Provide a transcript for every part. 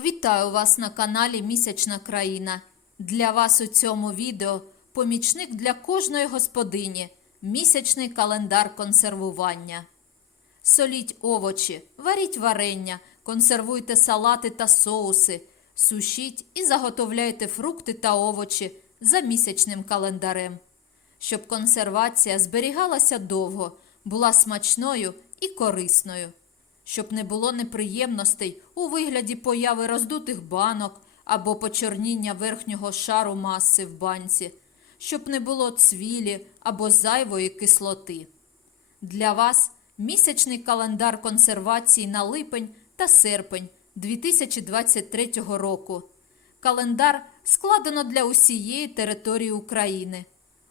Вітаю вас на каналі Місячна країна. Для вас у цьому відео помічник для кожної господині місячний календар консервування. Соліть овочі, варіть варення, консервуйте салати та соуси, сушіть і заготовляйте фрукти та овочі за місячним календарем. Щоб консервація зберігалася довго, була смачною і корисною щоб не було неприємностей у вигляді появи роздутих банок або почорніння верхнього шару маси в банці, щоб не було цвілі або зайвої кислоти. Для вас місячний календар консервації на липень та серпень 2023 року. Календар складено для усієї території України.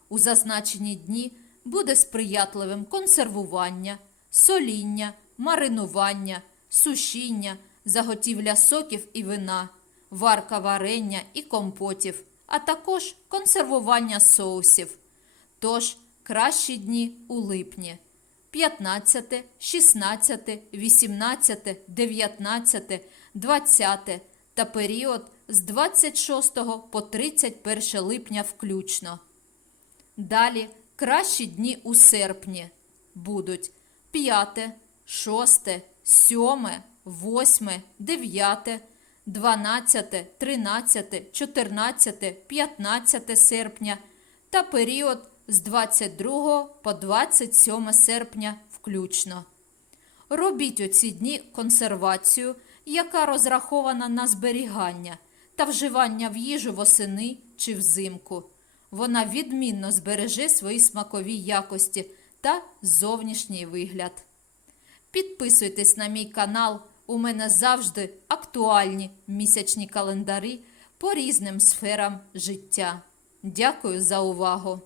У зазначені дні буде сприятливим консервування, соління, маринування, сушіння, заготівля соків і вина, варка варення і компотів, а також консервування соусів. Тож кращі дні у липні 15, 16, 18, 19, 20 та період з 26 по 31 липня включно. Далі кращі дні у серпні будуть 5, 6, 7, 8, 9, 12, 13, 14, 15 серпня та період з 22 по 27 серпня включно. Робіть у ці дні консервацію, яка розрахована на зберігання та вживання в їжу восени чи взимку. Вона відмінно збереже свої смакові якості та зовнішній вигляд. Підписуйтесь на мій канал. У мене завжди актуальні місячні календарі по різним сферам життя. Дякую за увагу!